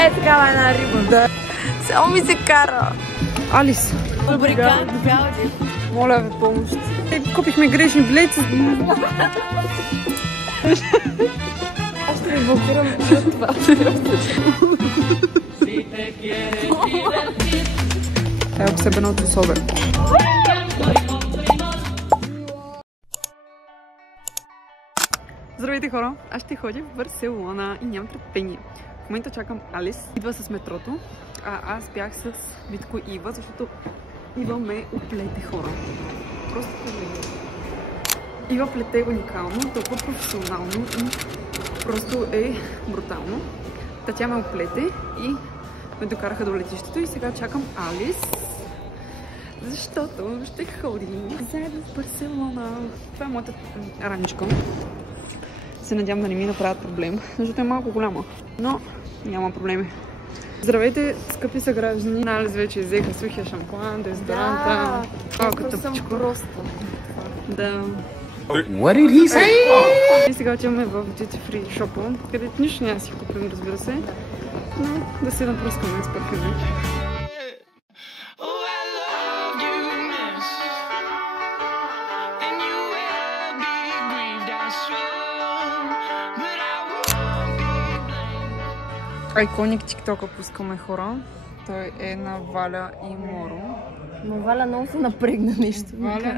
Е, такава една риба. Да. Само ми се кара. Алис. Фабрикант, бяла ти. Моля ви помощ. Купихме грешни билети. Аз ще ви блокирам за това. Това е обсебено от особен. Здравейте хора! Аз ще ходя в Барселона и нямам търпение. В момента чакам Алис. Идва с метрото, а аз бях с Витко и Ива, защото Ива ме оплете, хора. Просто Ива плете уникално, толкова професионално и просто е брутално. Та тя ме оплете и ме докараха до летището и сега чакам Алис, защото ще ходим заедно в Барселона. Това е моята раничка. Се надявам да не ми направят проблем, защото е малко голяма, но няма проблеми. Здравейте, скъпи съграждани! Алис вече взеха сухия шампуан, дезодоранта. Малко тъпчко. Просто. Да. What did he say? И сега отиваме в Duty Free шопа, където нищо няма да си купим, разбира се, но да се напръскаме с парфюми. Айконик тиктока пускаме, хора. Той е на Валя и Моро. Но Валя много се напрегна нещо. Валя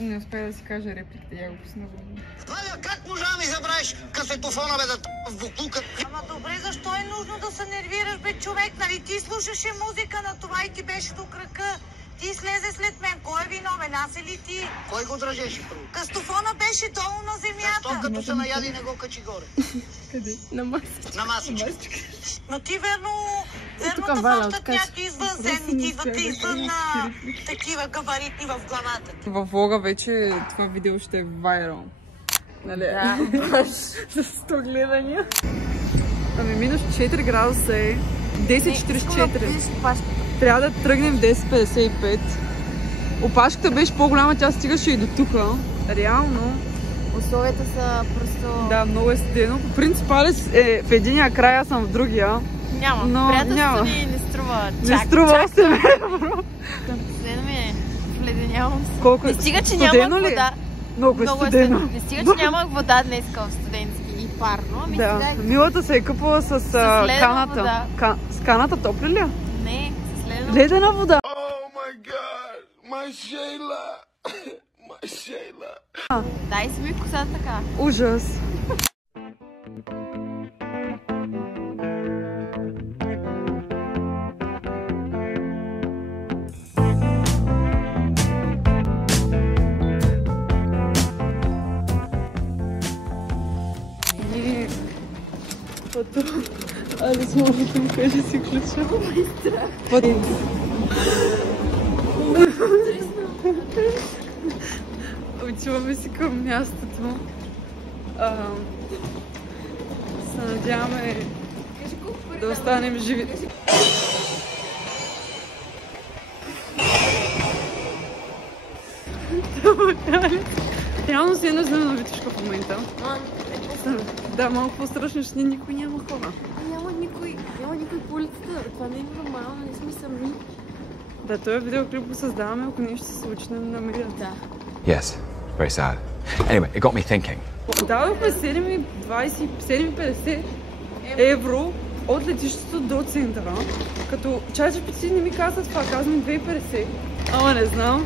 не успя да си каже репликите, я го пусна. Валя, как можа да ми забравиш касетофона, бе, да в буклука? Ама добре, защо е нужно да се нервираш, бе, човек? Нали ти слушаше музика на това и ти беше до крака? Ти слезе след мен. Кой е виновен? Аз или ти? Кой го държеше, първо? Кастофона беше долу на земята. Защо като се наяди не го качи горе? Къде? На масичка. На масичка. Но ти верно тук да Валя, хващат така някакви извънземни, идват извън на такива габаритни в главата ти. Във влога вече това видео ще е вайрал. Нали? Да, с 100 гледания. Ами минус 4 градуса е 10.44. Трябва да тръгнем в 10.55. Опашката беше по-голяма, тя стигаше и до тука. Реално. условията са просто... Да, много е студено. По принцип Алис е в единия край, аз съм в другия. Няма. Но приятелството ни не струва. Не струва 8 евро. Студено ми е. Вледенявам се. Колко Не стига, че студено нямах ли? вода. Много е студено. Не стига, че нямах вода днес в студентски и парно. Ами Да, сега Милата се е къпала с ледена каната. вода. С каната топли ли? Не, с ледена. Ледена вода. Oh my god, my Shayla, my Shayla. Дай си ми косата така. Ужас. Алис, може да ми кажи си ключа. Отиваме си към мястото. Се надяваме да останем живи. Реално си е на Витушка в момента. Да, малко по-страшно, че никой няма хора. Няма никой по улицата. Това не е нормално, не сме сами. Да, този видеоклип го създаваме, ако нещо се случи, не намерят. Да. Yes, very sad. Anyway, it got me thinking. Дадохме 7,50 евро от летището до центъра, като ChatGPT не ми каза това, каза ми 2,50. Ама не знам,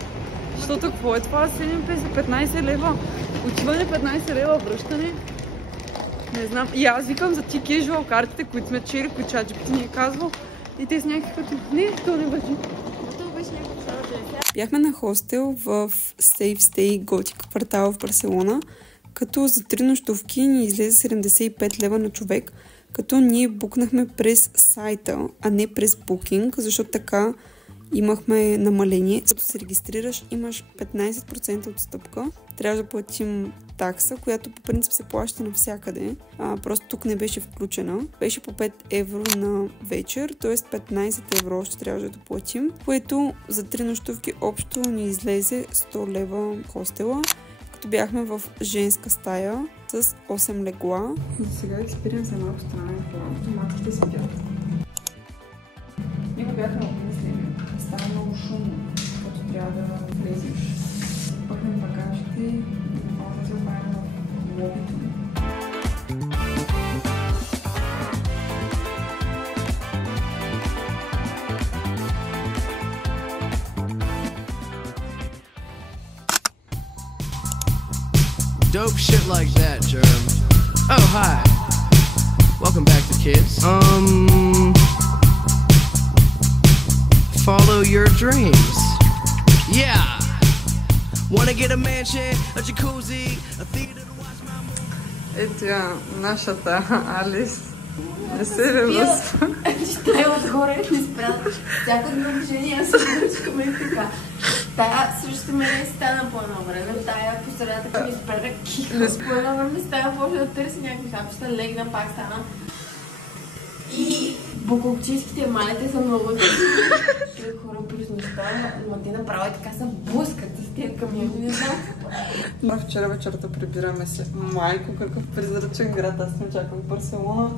защото какво е това? 7,50, 15 лева. Отиване 15 лева, връщане. Не знам. И аз викам за ти кежуал картите, които сме чели, които ChatGPT ни е казвал. И те с някакви като... Не, то не въжи. Бяхме на хостел в Safe Stay Готик квартал в Барселона, като за 3 нощувки ни излезе 75 лева на човек, като ние букнахме през сайта, а не през Booking, защото така имахме намаление. Като се регистрираш, имаш 15% отстъпка. Трябва да платим такса, която по принцип се плаща навсякъде. Просто тук не беше включена. Беше по 5 евро на вечер, т.е. 15 евро още трябваше да платим, което за 3 нощувки общо ни излезе 100 лева хостела, като бяхме в женска стая с 8 легла. И сега експириенс е малко странен, малко ще седят. бяхме обмислили. Става много шумно, защото трябва да влезеш, пъкнем багажите и може да се оправим в лобито. Dope shit like that, Jerem. Oh, hi. Welcome back to kids. Follow your dreams. Yeah. Wanna get a mansion, a jacuzzi, a theater to watch my movie. Ето я, нашата Алис. Не се разпа. Тая отгоре не спря. Всяко движение аз се връчкаме и така. Тая също мене стана по едно време. Тая по средата ми спря киха. По едно време стана почва да търси някакви хапчета, легна, пак стана. И буколчийските малите са много тъжни. Хора през нощта, но те направо и така са блъскат с тия камиони, не знам. Вчера вечерта прибираме се. Майко, какъв призрачен град. Аз не чакам в Барселона.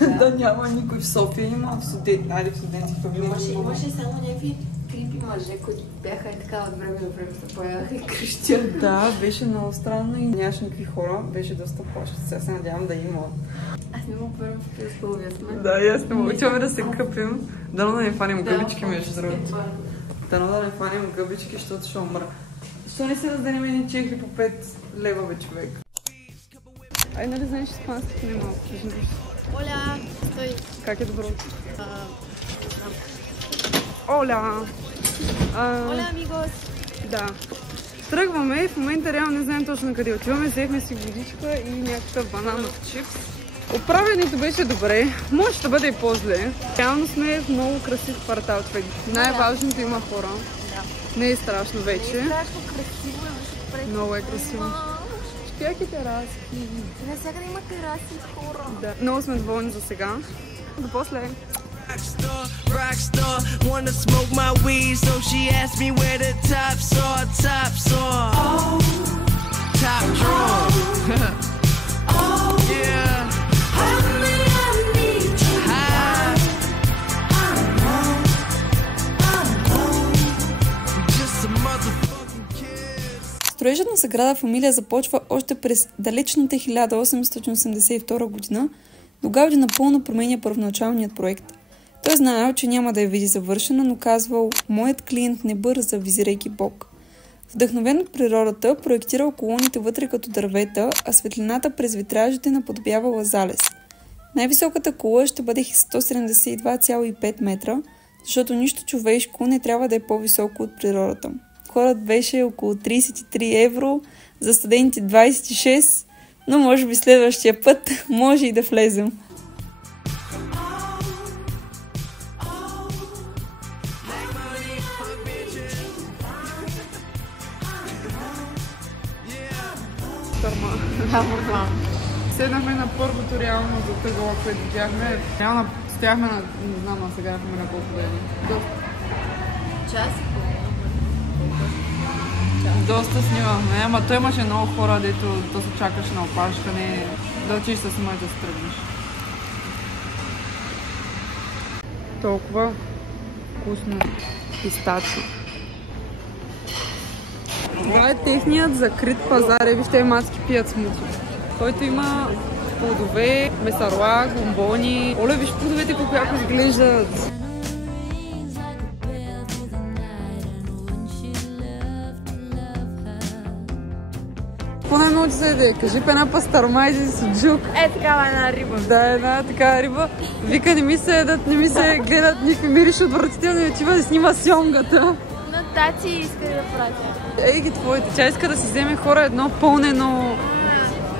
Да няма никой в София. Има в студенти фамилии. Имаше само някакви крипи мъже, които бяха и така от време до време се появяха и крещят. Да, беше много странно и нямаше никакви хора. Беше доста плашно. Сега се надявам да има. Аз не мога първо в тези условия сме. Да, и аз не мога. Отиваме да се къпим. Дано да не фанем гъбички, между другото. Дано да не фанем гъбички, защото ще умра. Защо не се разделим едни чехли по 5 лева, бе, човек? Ай, нали знаеш испанското не малко? Оля, стой. Как е добро? Оля! Оля, амигос! Да. Тръгваме и в момента реално не знаем точно къде отиваме. Взехме си водичка и някакъв бананов чипс. Управлението беше добре. Може да бъде и по-зле. Реално сме в много красив квартал, човек. Най-важното има хора. Да. Не е страшно вече. Не е страшно красиво, защото много е красиво. Шпяки тераски. Навсякъде има тераси и хора. Да. Много сме доволни за сега. До после. Rockstar, wanna smoke my weed, so she asked me where the tops are. Oh, top drawer. Oh, yeah. Строежът на Саграда Фамилия започва още през далечната 1882 година, но Гауди напълно променя първоначалният проект. Той знаел, че няма да я види завършена, но казвал: "Моят клиент не бърза, визирайки Бог." Вдъхновен от природата, проектирал колоните вътре като дървета, а светлината през витражите наподобявала залез. Най-високата кула ще бъде 172,5 метра, защото нищо човешко не трябва да е по-високо от природата. Хорът беше около 33 евро, за студенти 26, но може би следващия път може и да влезем. Седнахме на първото реално за тъгъла, което бяхме. Реално стояхме на, не знам, а сега бяхме на колко време. Час? Доста снимахме, ама той имаше много хора, дето то се чакаше на опашкане, да учиш да снимаш да се тръгнеш. Толкова вкусно пистачо. Това е техният закрит пазар. Вижте, мацки пият смути, който има плодове, месаруа, бомбони. Оле, виж плодовете колко яко изглеждат. Какво най-много ти се яде? Кажи по една пастърма и суджук. Е, такава една риба. Да, една такава риба. Вика, не ми се ядат, не ми се гледат, никакви мирише отвратително и отива да снима сьомгата. Но тати иска да пратя. Ей ги твоите, тя иска да си вземе хора едно пълнено.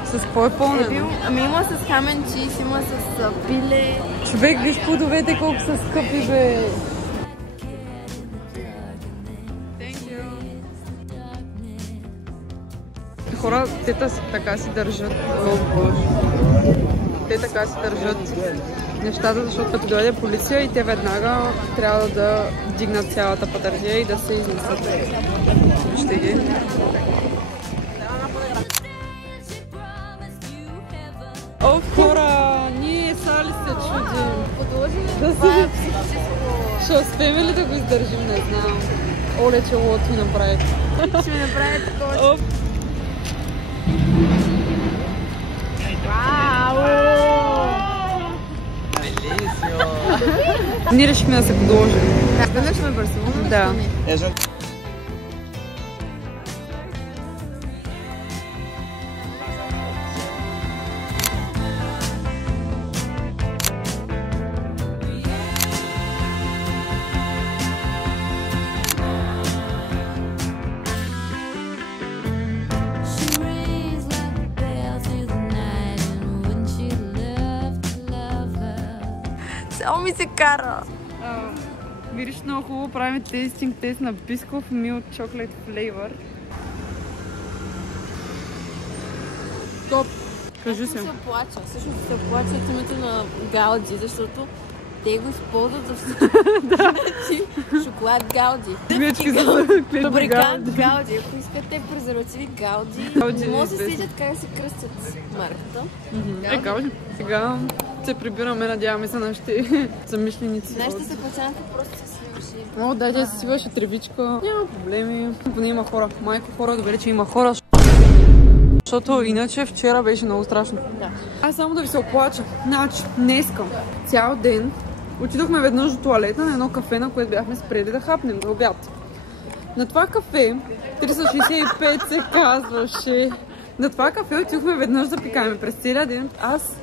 С какво е пълнено? Ами има с хамен чиз, има с пиле. Човек, виж плодовете колко са скъпи, бе. Хора, те така си държат. Те така си държат нещата, защото като дойде полиция и те веднага трябва да вдигнат цялата патърдия и да се изнесат. Вижте ги. О, хора, ние са ли се чудим? Подложи ми това психическо Ще успеем ли да го издържим, не знам. Оле, че лото ми направи. Ще ми направи такова. Ние решихме да се подложим. Да, да сме Барселона. Да. Само ми се кара. Видиш, много хубаво правим тестинг тест на Бисков Milk Chocolate Flavor. Топ! Кажи се. Се оплача. Всъщност се оплача от името на Галди, защото те го използват за всички. Шоколад Галди. Клечки за Фабрикант Галди. Ако искате презервативи Галди, може да се сетят как да се кръстят марката. Галди. Сега се прибираме, надяваме се нашите съмишленици. Нашата съпачанка просто се свърши. О, да се свиваше тревичка. Няма проблеми. Поне има хора. Майко хора, добре, че има хора. Защото иначе вчера беше много страшно. Да. Аз само да ви се оплача. Значи, днеска, цял ден, отидохме веднъж до туалетна на едно кафе, на което бяхме спрели да хапнем до обяд. На това кафе, 365 се казваше, на това кафе отидохме веднъж да пикаем през целия ден. Аз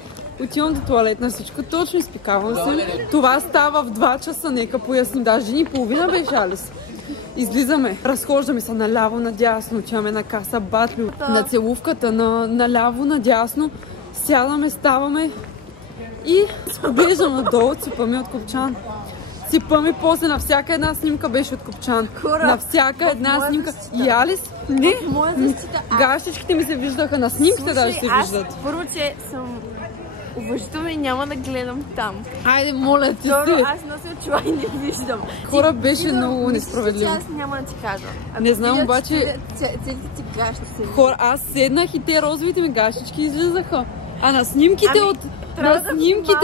отивам до туалетна, всичко точно изпикавам се. Това става в 2 часа, нека поясним, даже ни половина беше Алис. Излизаме, разхождаме се наляво, надясно, отиваме на каса Батлю, на целувката, наляво, надясно, сядаме, ставаме и поглеждам надолу, ципаме от копчан. Ципаме, после на всяка една снимка беше от копчан. На всяка една снимка. И Алис? Не, гащичките ми се виждаха, на снимките даже се виждат. Първо, че съм уважителна и няма да гледам там. Айде, моля ти Второ, се. аз нося очила и не виждам. Хора, беше много несправедливо. Аз няма да ти кажа. Не знам, обаче... Целите ти гащи се. Хора, аз седнах и те розовите ми гащички излизаха. А на снимките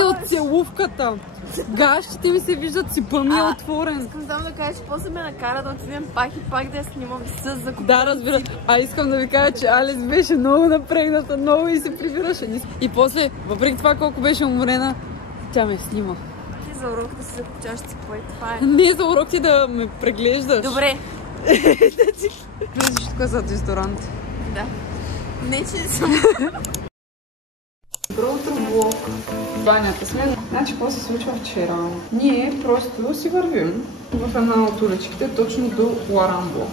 от целувката, гащите ми се виждат, ципа ми е отворен. Искам само да кажа, че после ме накара да отидем пак и пак да я снимам с закупване. Да, разбира. А искам да ви кажа, че Алис беше много напрегната, много и се прибираше. И после, въпреки това колко беше уморена, тя ме снима. Ти за урок да си закупчаш ципой, това е. Не за урок ти да ме преглеждаш. Добре. Влизаш тук зад ресторант. Да. Не, че съм... Добро утро, влог. Банята сме. Значи, какво се случва вчера? Ние просто си вървим в една от уличките, точно до Ларамбо.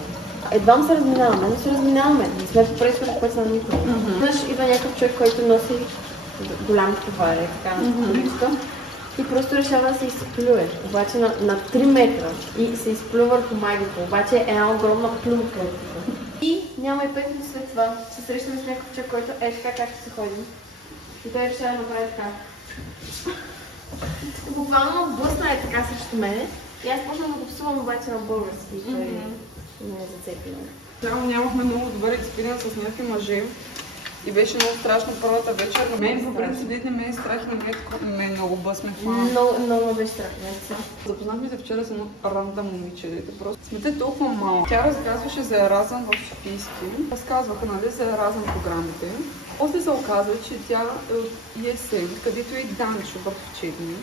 Едва се разминаваме, не се разминаваме. Не сме в пресване, което на никога. Знаеш, идва някакъв човек, който носи голям товар, така на количка. И просто решава да се изплюе. Обаче на 3 метра. И се изплюва върху майката. Обаче е една огромна плювка. И няма и 5 минути след това се срещаме с някакъв човек, който е така, както се ходи. И той решава да направи така. Буквално блъсна е така срещу мене. И аз почнах да го псувам обаче на български. И той не е зацепил. Само нямахме много добър експириенс с някакви мъже. И беше много страшно първата вечер. На мен въпреки седите, не ме е страх и на мен много бъсме хвана. Много беше страх. Запознахме се вчера с едно рандъм момиче. Просто сме толкова малко. Тя разказваше за Еразъм в Софийски. Разказваха, нали, за Еразъм програмите. После се оказва, че тя е от ЕСМ, където е Данчо в Чедни.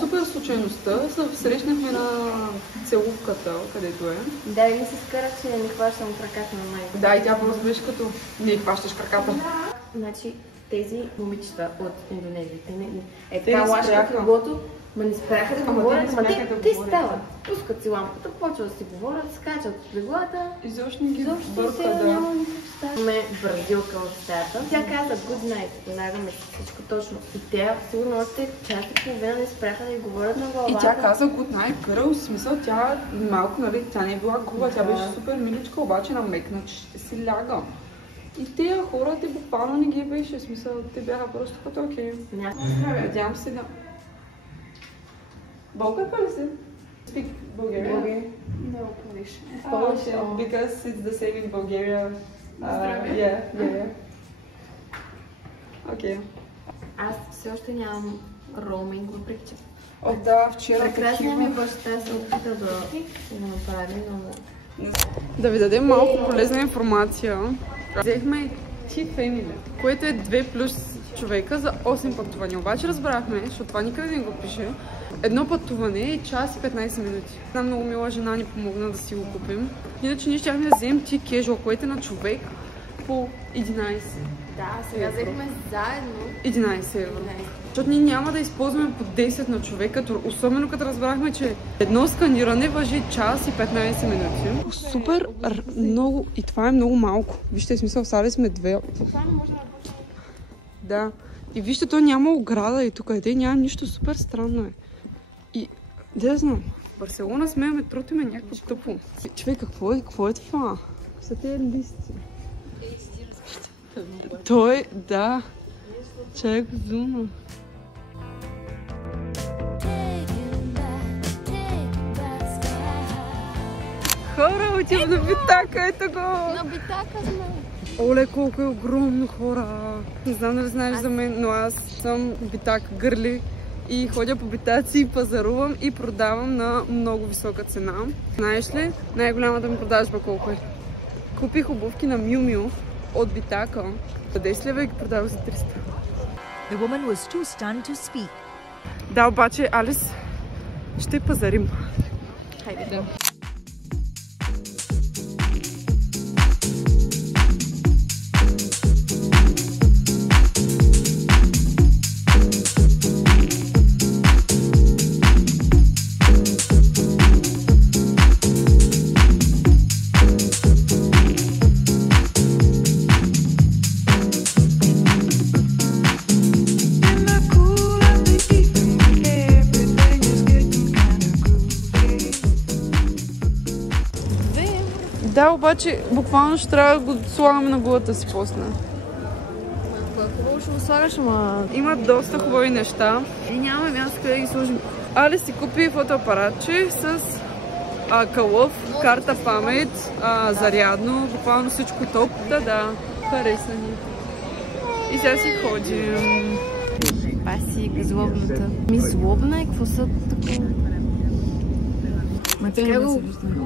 Супер случайността се срещнахме на целувката, където е. Да, и ми се скара, че не хващам краката на майка. Да, и тя просто беше като не хващаш краката. Значи тези момичета от Индонезия, те така лашка кръглото, ма не спряха да говорят, ама те стават. Пускат си лампата, почват да си говорят, скачат от леглата. Изобщо не ги бърка, да. Няма да се представя. Имаме бърдилка в стаята. Тя каза good night, нагаме всичко точно. И те сигурно още час и половина не спряха да й говорят на главата. И тя каза good night, girl, в смисъл тя малко, нали, тя не е била груба, тя беше супер миличка, обаче намекна, че ще си ляга. И тези хора, те буквално не ги беше, в смисъл, те бяха просто като окей. Надявам се да... Българка ли си? Speak Bulgarian? No, Polish. Polish, because it's the same in Bulgaria. Yeah. Okay. Аз все още нямам роуминг, въпреки че О, да, вчера Прекрасният ми баща се опита да го направи, но... Да ви дадем малко полезна информация. Взехме T-Family, което е 2 плюс човека за 8 пътувания. Обаче разбрахме, защото това никъде не го пише, едно пътуване е час и 15 минути. Една много мила жена ни помогна да си го купим. Иначе ние щяхме да вземем T-Casual, което е на човек по 11. Да, сега взехме заедно 11 евро. Защото ние няма да използваме по 10 на човек, особено като разбрахме, че едно сканиране важи час и 15 минути. Супер много, и това е много малко. Вижте, смисъл, сали сме две. Да. И вижте, то няма ограда и тук къде няма нищо, супер странно е. И, да знам, в Барселона сме, метрото има някакво тъпо. Човек, какво е това? Са тези листи. Той, да. Чак зума. Хора, отивам на Битака, ето го! На Битака сме! Оле, колко е огромно, хора! Не знам дали знаеш за мен, но аз съм Битак гърли и ходя по битаци и пазарувам и продавам на много висока цена. Знаеш ли, най-голямата ми продажба колко е? Купих обувки на Miu Miu от Битака. За 10 лева и ги продавах за 300. The woman was too stunned to speak. Да, обаче, Алис, ще пазарим. Хайде. Да. Да, обаче буквално ще трябва да го слагаме на главата си после. Хубаво ще го слагаш, ама... Има доста хубави неща и нямаме място къде да ги сложим. Али си купи фотоапаратче с кълъв, карта памет, зарядно, буквално всичко топ. Да, хареса ни. И сега си ходим. Това си злобната. Ми злобна е, какво са такова?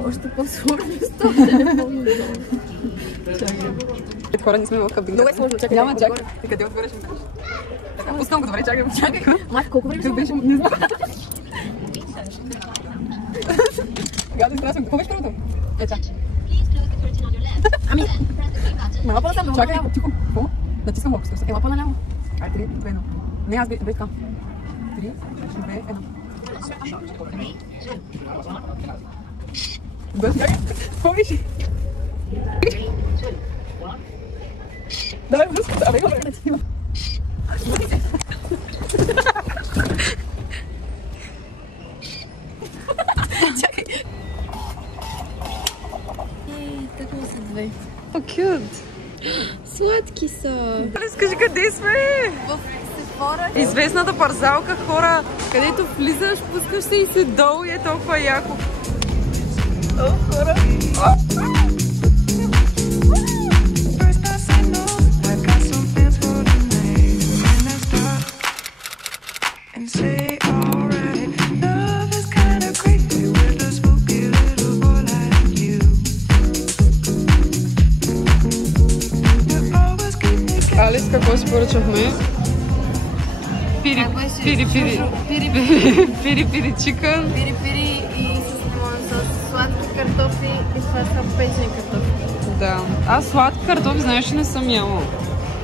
Още по-сложно с този телефон. Чакай. Хора, не сме в кабината. Много е сложно, чакай. Няма, чакай. Къде отваряш? Така, пускам го, добре, чакай. Майка, колко време беше? Не знам. Гаден, страшно. Какво беше първото? Чакай. Ами, мала по-насам, много чакай, наляво. тихо. Какво? Натискам малко. Ела по-наляво. Ай, 3, 2, 1. Не, аз бе така. 3, 2, 1. Какво вижи? Давай, връзката. Абе, го връзката. Чакай. Тъкмо са две. О, кют. Сладки са. Скажи, къде сме? В Сефора. Известната парзалка, хора, където влизаш, пускаш се и си долу и е толкова яко. О, хора! Алис, какво си поръчахме? Пири чикън. Пири и с лимон, с сладки картофи и това са печени картофи. Да. Аз сладки картофи, знаеш, не съм яла.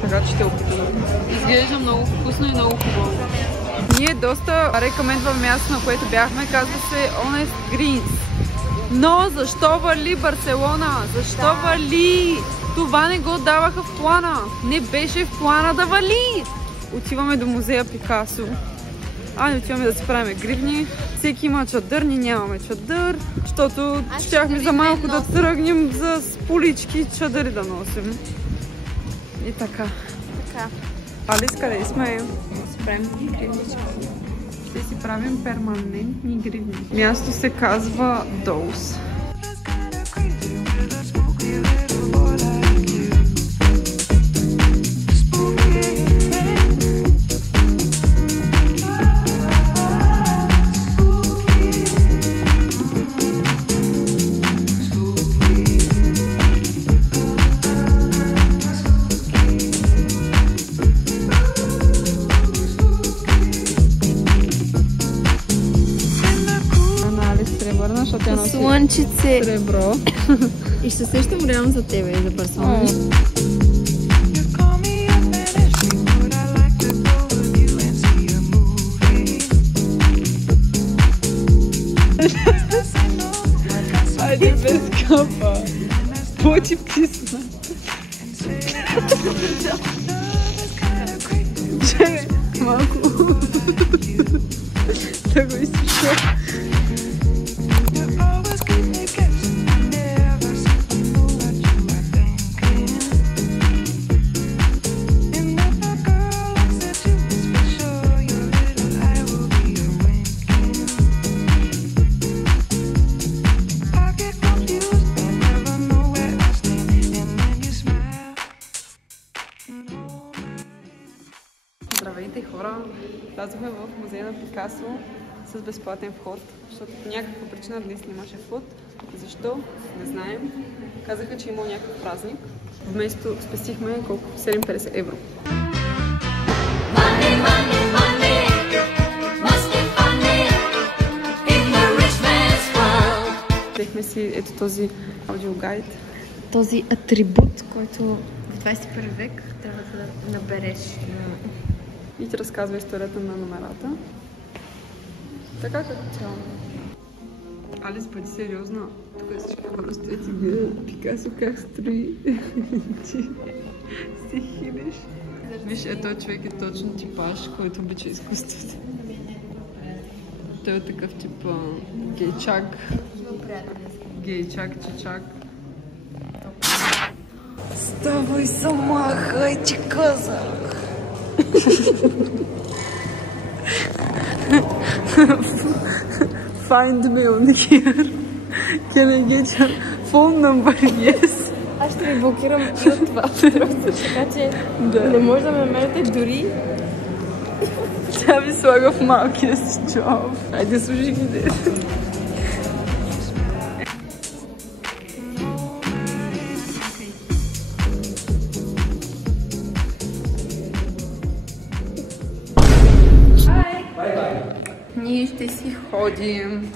Така че ще опитам. Изглежда много вкусно и много хубаво. Ние доста рекомендваме място, на което бяхме, казва се Honest Greens. Но защо вали Барселона? Защо вали? Това не го даваха в плана. Не беше в плана да вали. Отиваме до музея Пикасо. Отиваме да си правим гривни. Всеки има чадър, ние нямаме чадър, защото щяхме за малко да тръгнем за полички чадъри да носим. И така. Алис, къде сме? Ще правим гривнички. Ще си правим перманентни гривни. Място се казва Доус. Сребро. И ще сещам реално за тебе и за персона. Айде без капа. Почи вкисна. Чакай, малко. Да го изсуша. Здравейте хора! Влязохме в музея на Пикасо с безплатен вход, защото по някаква причина днес нямаше вход. Защо? Не знаем. Казаха, че имал някакъв празник. Вместо спестихме колко? 7,50 евро. Взехме си ето този аудиогайд. Този атрибут, който в 21 век трябва да набереш. И ти разказва историята на номерата. Така като цяло. Алис, бъди сериозна. Тук е всички хора стоят и гледат Пикасо как строи. Ти се хилиш. Виж, ето човек е точно типаж, който обича изкуството. Той е такъв тип гейчак. Гейчак, чичак. Ставай сама, хай ти казах! Find me on here. Can I get your phone number? Yes. Аз ще ви блокирам и от това просто, така че не може да ме намерите дори. Тя ви слага в малкия си джоб. Айде служи ги. Ние ще си ходим.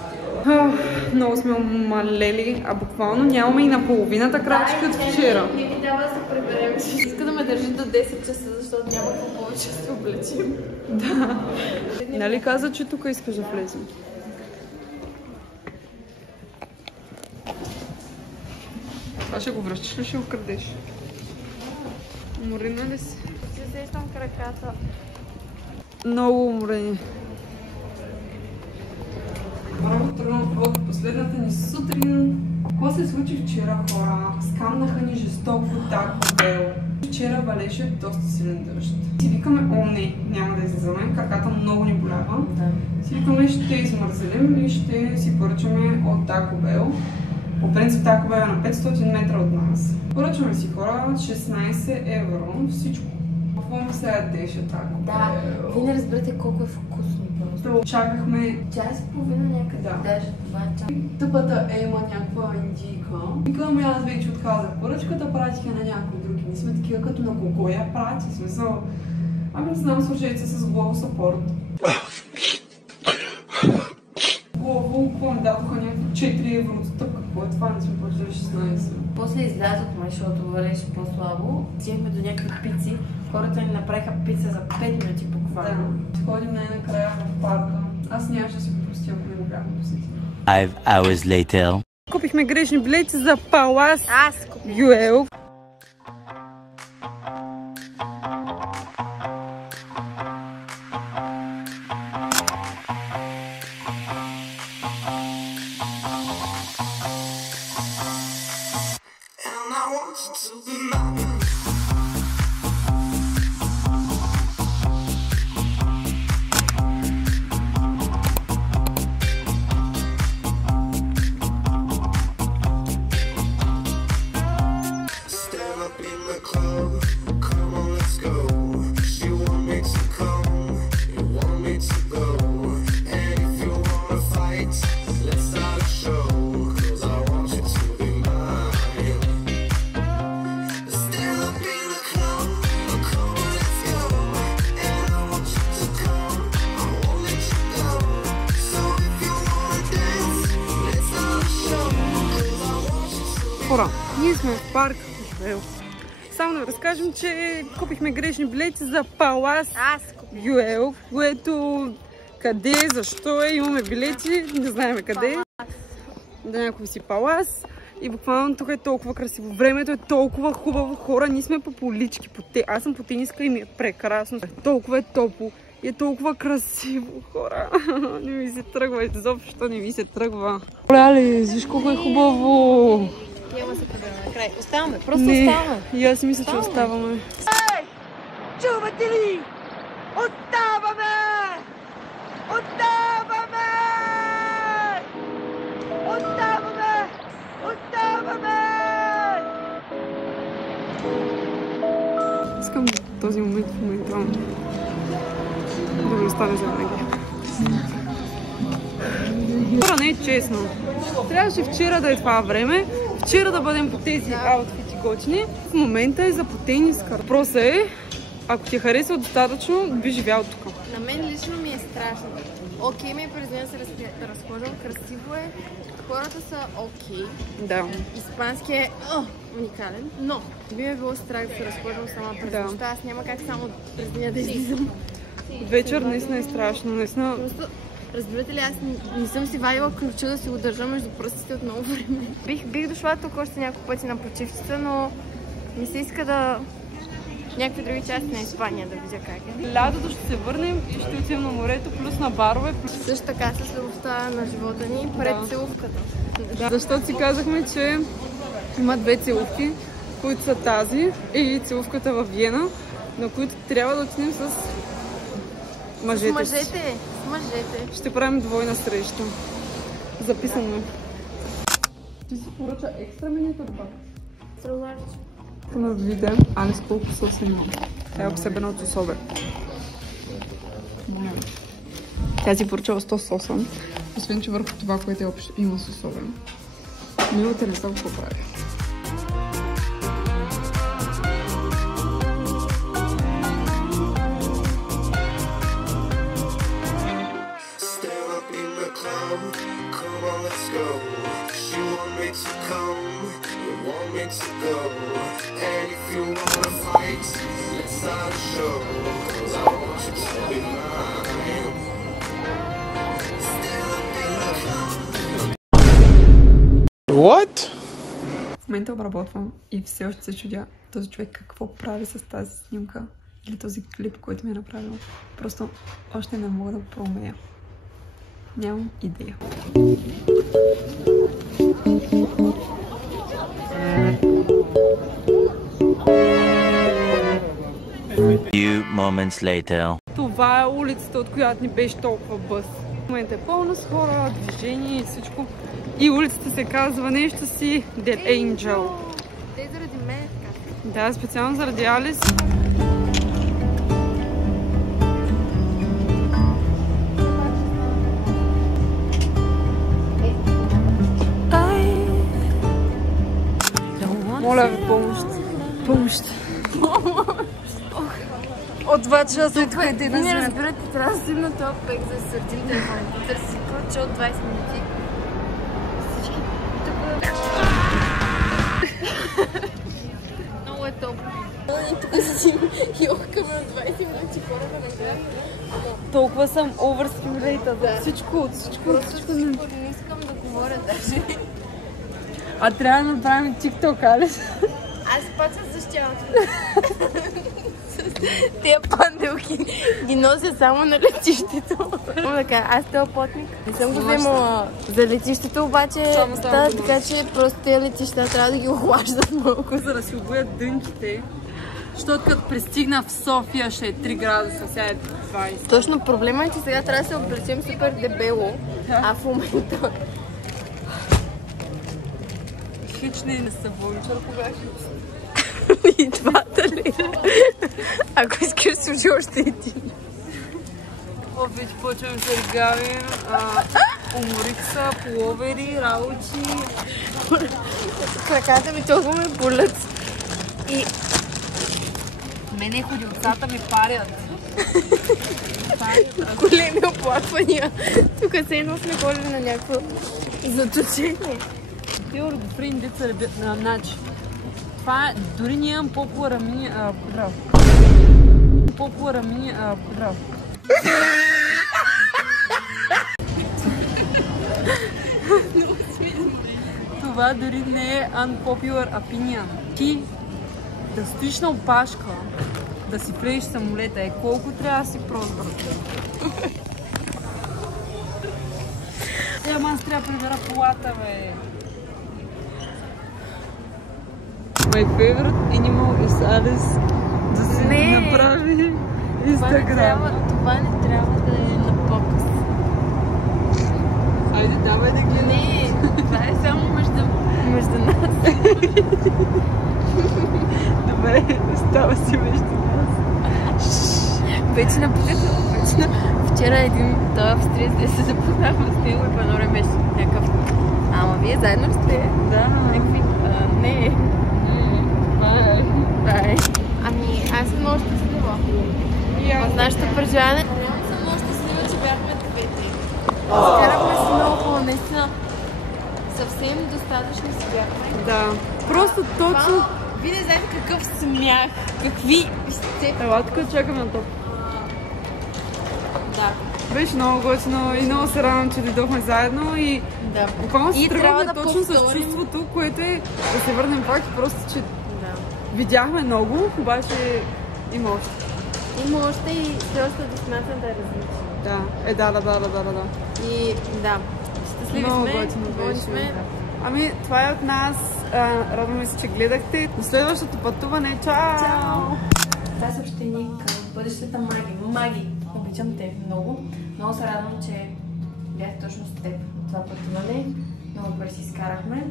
Много сме умалели, а буквално нямаме и на половината крачки от вчера. Не ми трябва да се приберем. Иска да ме държи до 10 часа, защото няма какво повече ще облечим. Да. Нали каза, че тук искаш да влезем? Това ще го връщаш ли, ще го крадеш? Уморена ли си? Ще сещам краката. Много уморени. Браво, трудно в последната ни сутрин. Какво се случи вчера, хора? Скамнаха ни жестоко Taco Bell. Вчера валеше доста силен дъжд. Си викаме, о не, няма да излизаме, краката много ни болява. Си викаме, ще измързелим и ще си поръчаме от Taco Bell. По принцип Taco Bell е на 500 метра от нас. Поръчваме си, хора, 16 евро, всичко. Какво ми се ядеше Taco Bell? Да, вие не разберете колко е вкусно. Чакахме час и половина някъде, да. даже 2 часа. Тъпата Ема, някаква индийка. Викам, аз вече отказах поръчката, пратих я на някои други. Ние сме такива като на кого я прати, смисъл. Ами не знам, служете се с Global Support. Global, какво ми дадоха някакви 4 евро от тъпка. Какво е това? Не сме платили 16. После излязохме, защото валеше по-слабо. Стигнахме до някакви пици. Хората ни направиха пица за 5 минути буквално. Да. Ходим най-накрая в парка. Аз нямаше да си го простя, ако не го бяхме посетили. 5 hours later. Купихме грешни билети за Палас Юел. сме в парк Юел. Само да ви разкажем, че купихме грешни билети за Палас Юел, което къде, защо е, имаме билети, не знаем къде. Да някой си Палас. И буквално тук е толкова красиво. Времето е толкова хубаво, хора. Ние сме по полички. Аз съм по тениска и ми е прекрасно. Толкова е топло и е толкова красиво, хора. Не ми се тръгва, изобщо не ми се тръгва. Оле, виж колко е хубаво. Няма се приберем накрай. Оставаме, просто оставаме. И аз си мисля, че оставаме. Ей! Чувате ли? Оставаме! Оставаме! Оставаме! Оставаме! Искам този момент в момента да ми остане за винаги. Хора, не е честно. Трябваше вчера да е това време, вчера да бъдем по тези аутфити готини. В момента е за по тениска. Въпросът е, ако ти е харесал достатъчно, би живял тук. На мен лично ми е страшно. Окей, ми е преди да се разхождам, красиво е, хората са окей. Да. Испански е уникален, но би ме било страх да се разхождам сама през нощта. Аз няма как само през деня да излизам. Вечер наистина е страшно, наистина. Просто, разбирате ли, аз не съм си вадила ключа да си го държа между пръстите от много време. Бих дошла тук още няколко пъти на почивчица, но ми се иска да някакви други части на Испания да видя как е. Лятото ще се върнем и ще отидем на морето, плюс на барове. Също така с любовта на живота ни пред целувката. Да. Защото си казахме, че има две целувки, които са тази и целувката във Виена, на които трябва да отидем с мъжете. Мъжете. Ще правим двойна среща. Записано. Ти си поръча екстра менюто ли пак? Да видим Алис колко сос има. Тя е обсебена от сосове. Тя си поръчала 100 соса. Освен, че върху това, което има сосове. Милата не са какво прави. What? В момента обработвам и все още се чудя този човек какво прави с тази снимка или този клип, който ми е направил. Просто още не мога да проумея. Нямам идея. Few moments later. Това е улицата, от която ни беше толкова бъс. В момента е пълна с хора, движение и всичко. И улицата се казва нещо си Dead Angel. Те заради мен така. Да, специално заради Алис. Моля ви, помощ. Помощ. От 2 часа и тук е да не разбирате, трябва да стигна този пек за сърдин телефон. Търси ключа от 20 минути. Всички много е топло. И тук си йохкаме от 20 минути хората на град. Толкова съм overstimulated. Всичко. Не искам да говоря даже. А трябва да направим TikTok, Алис. Аз пак се защитавам. Тия панделки ги нося само на летището. Аз този потник не съм го вземала за летището, обаче така че просто тези летища трябва да ги охлаждат малко. За да си обоят дънките. Защото като пристигна в София ще е 3 градуса, сега е 20. Точно проблема е, че сега трябва да се облечем супер дебело, а в момента... Хич не са вълничър, кога ще... И двата ли? Ако искаш служи още един. Вече почваме се регавим. Уморих са, половери, работи. Краката ми толкова ме болят. И... Мене ходилцата ми парят. Големи оплаквания. Тук се едно сме ходили на някакво заточение. Ти оргофрин деца на начин. Това дори не имам по-пора мини подрав. По-пора мини подрав. Това дори не е unpopular opinion. Ти да стоиш на опашка, да си влезеш в самолета, колко трябва да си прост, брат. Ама аз трябва да прибера колата, бе. My favorite animal is Alice. Да си направи Инстаграм. Това не трябва да е на показ. Айде, давай да гледам. Не, това е само между нас. Добре, става си между нас. Вече написах, вчера един той австриец, се запознахме с него и по едно време беше някакъв. Ама вие заедно ли сте? Да. Някакви, не. Бай. Ами, аз съм много щастлива. От нашето преживяване. Реално съм много щастлива, че бяхме двете. Скарахме си много хубаво, наистина. Съвсем достатъчно си бяхме. Да. Просто точно. Вие не знаете какъв смях, какви сте. Ела, тук чакаме на топ. Да. Беше много готино и много се радвам, че дойдохме заедно и буквално се тръгваме точно с чувството, което е да се върнем пак и просто, че видяхме много, обаче има още. Има още и просто да смятам да е различно. Да, да. И да, щастливи много сме, готино доволни беше. сме. Ами, това е от нас. Радваме се, че гледахте. До следващото пътуване. Чао! Това е съобщение към бъдещата Маги. Маги, обичам те много. Много се радвам, че бях точно с теб от това пътуване. Много добре си изкарахме.